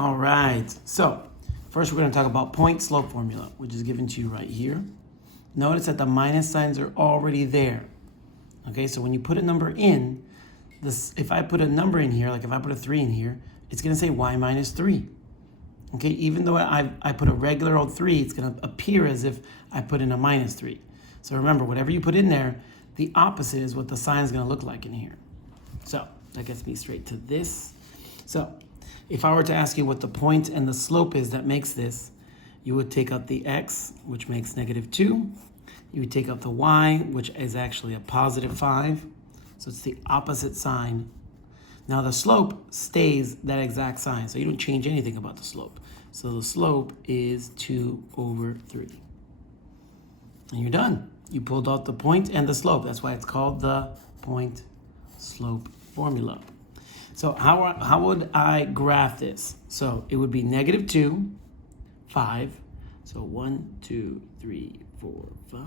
All right, so first we're going to talk about point slope formula, which is given to you right here. Notice that the minus signs are already there. Okay, so when you put a number in, if I put a number in here, like if I put a 3 in here, it's going to say y minus 3. Okay, even though I put a regular old 3, it's going to appear as if I put in a minus 3. So remember, whatever you put in there, the opposite is what the sign is going to look like in here. So that gets me straight to this. So if I were to ask you what the point and the slope is that makes this, you would take out the x, which makes -2. You would take out the y, which is actually a +5. So it's the opposite sign. Now the slope stays that exact sign, so you don't change anything about the slope. So the slope is 2/3. And you're done. You pulled out the point and the slope. That's why it's called the point slope formula. So how would I graph this? So it would be -2, 5. So 1, 2, 3, 4, 5,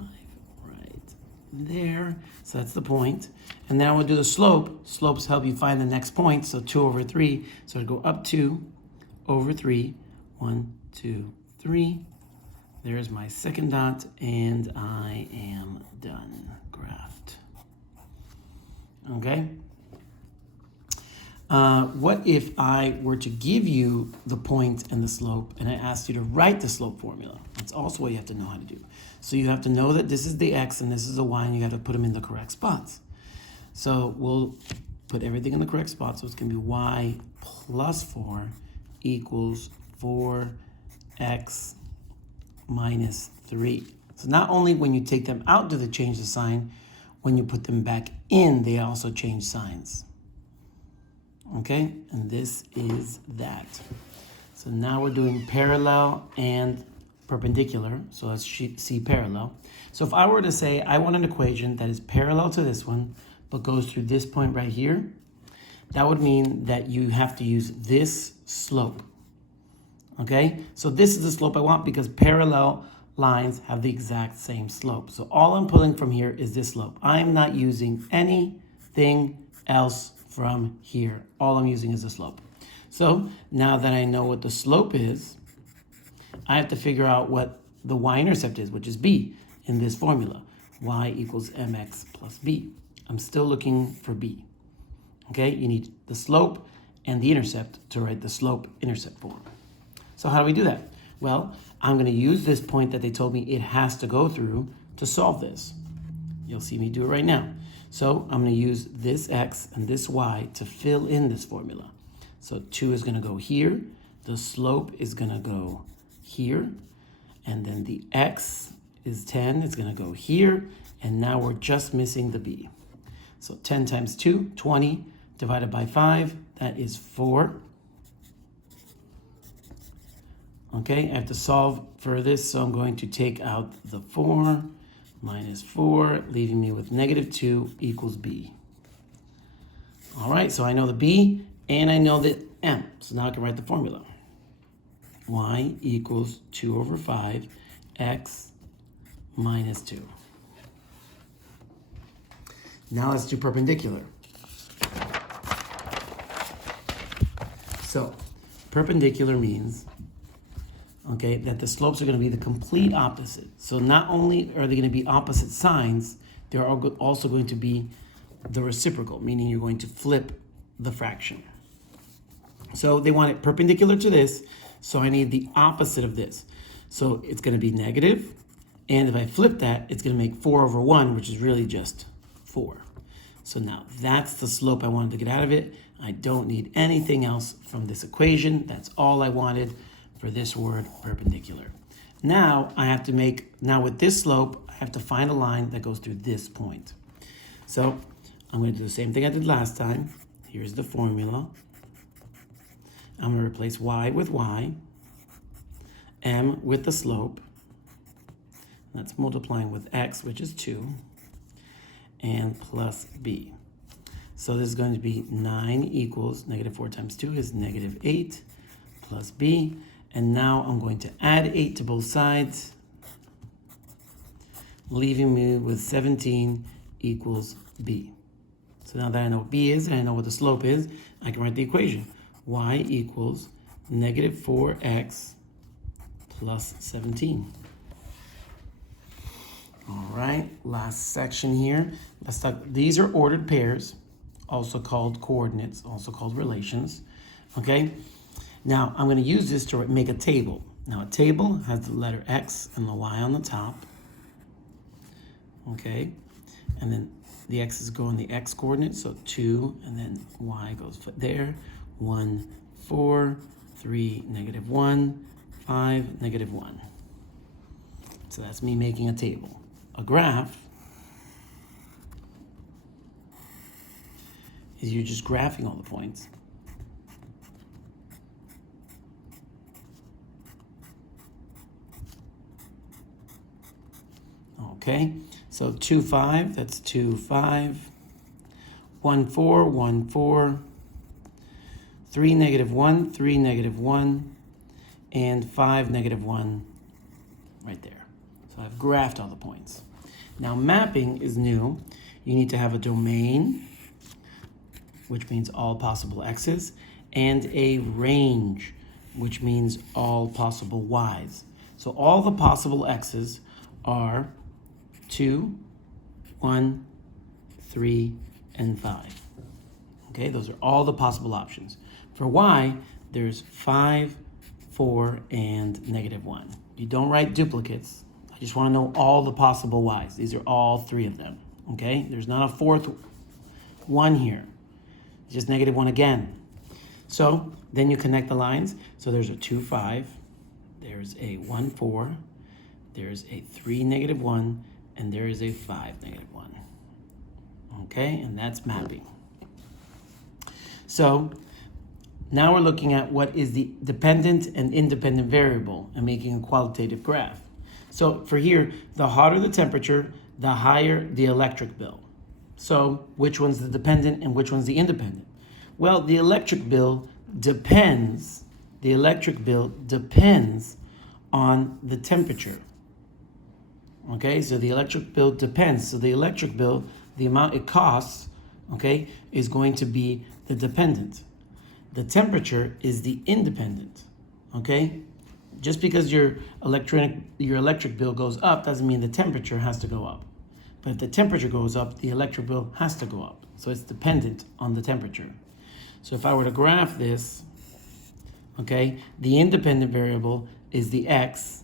right there. So that's the point. And then I would do the slope. Slopes help you find the next point. So 2/3. So I'd go up 2/3. 1, 2, 3. There's my second dot, and I am done. Graphed. Okay? What if I were to give you the point and the slope, and I asked you to write the slope formula? That's also what you have to know how to do. So you have to know that this is the x and this is the y, and you have to put them in the correct spots. So we'll put everything in the correct spot. So it's going to be y plus 4 equals 4x minus 3. So not only when you take them out do they change the sign, when you put them back in, they also change signs. Okay, and this is that. So now we're doing parallel and perpendicular. So let's see parallel. So if I were to say I want an equation that is parallel to this one, but goes through this point right here, that would mean that you have to use this slope. Okay, so this is the slope I want because parallel lines have the exact same slope. So all I'm pulling from here is this slope. I'm not using anything else from here. All I'm using is the slope. So now that I know what the slope is, I have to figure out what the y-intercept is, which is b in this formula. Y equals mx plus b. I'm still looking for b. Okay, you need the slope and the intercept to write the slope-intercept form. So how do we do that? Well, I'm going to use this point that they told me it has to go through to solve this. You'll see me do it right now. So I'm going to use this x and this y to fill in this formula. So 2 is going to go here. The slope is going to go here. And then the x is 10. It's going to go here. And now we're just missing the b. So 10 times 2, 20, divided by 5, that is 4. Okay, I have to solve for this, so I'm going to take out the 4 minus 4, leaving me with -2 equals b. All right, so I know the b and I know the m. So now I can write the formula. Y equals 2/5 x minus 2. Now let's do perpendicular. So perpendicular means that the slopes are going to be the complete opposite. So not only are they going to be opposite signs, they're also going to be the reciprocal, meaning you're going to flip the fraction. So they want it perpendicular to this, so I need the opposite of this. So it's going to be negative, and if I flip that, it's going to make 4/1, which is really just 4. So now that's the slope I wanted to get out of it. I don't need anything else from this equation. That's all I wanted for this word perpendicular. Now I have to with this slope, I have to find a line that goes through this point. So I'm going to do the same thing I did last time. Here's the formula. I'm going to replace y with y, m with the slope. That's multiplying with x, which is 2, and plus b. So this is going to be 9 equals -4 times 2 is -8 plus b. And now I'm going to add 8 to both sides, leaving me with 17 equals b. So now that I know what b is and I know what the slope is, I can write the equation. Y equals negative 4x plus 17. All right, last section here. Let's talk. These are ordered pairs, also called coordinates, also called relations. Okay, now I'm going to use this to make a table. Now a table has the letter x and the y on the top. Okay, and then the x's go in the x coordinate, so 2, and then y goes there. 1, 4, 3, negative 1, 5, negative 1. So that's me making a table. A graph is you're just graphing all the points. Okay, so 2, 5, that's 2, 5. 1, 4, 1, 4. 3, negative 1, 3, negative 1. And 5, negative 1 right there. So I've graphed all the points. Now mapping is new. You need to have a domain, which means all possible x's, and a range, which means all possible y's. So all the possible x's are 2, 1, 3, and 5. Okay, those are all the possible options. For y, there's 5, 4, and negative 1. You don't write duplicates. I just want to know all the possible y's. These are all 3 of them. Okay, there's not a 4th one here. It's just negative 1 again. So then you connect the lines. So there's a 2, 5. There's a 1, 4. There's a 3, negative 1. And there is a 5, negative 1. Okay, and that's mapping. So now we're looking at what is the dependent and independent variable and making a qualitative graph. So for here, the hotter the temperature, the higher the electric bill. So which one's the dependent and which one's the independent? Well, the electric bill depends on the temperature. Okay, so the electric bill depends. So the electric bill, the amount it costs, okay, is going to be the dependent. The temperature is the independent, okay? Just because your electric bill goes up doesn't mean the temperature has to go up. But if the temperature goes up, the electric bill has to go up. So it's dependent on the temperature. So if I were to graph this, okay, the independent variable is the x,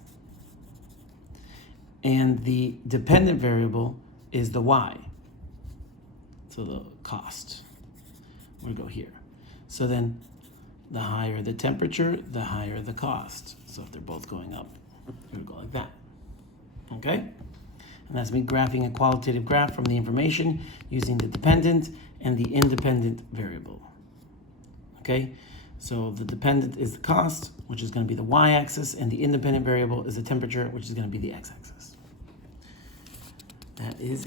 and the dependent variable is the y. So the cost. We'll go here. So then the higher the temperature, the higher the cost. So if they're both going up, we'll go like that. Okay? And that's me graphing a qualitative graph from the information using the dependent and the independent variable. Okay? So the dependent is the cost, which is going to be the y-axis, and the independent variable is the temperature, which is going to be the x-axis. That is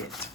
it.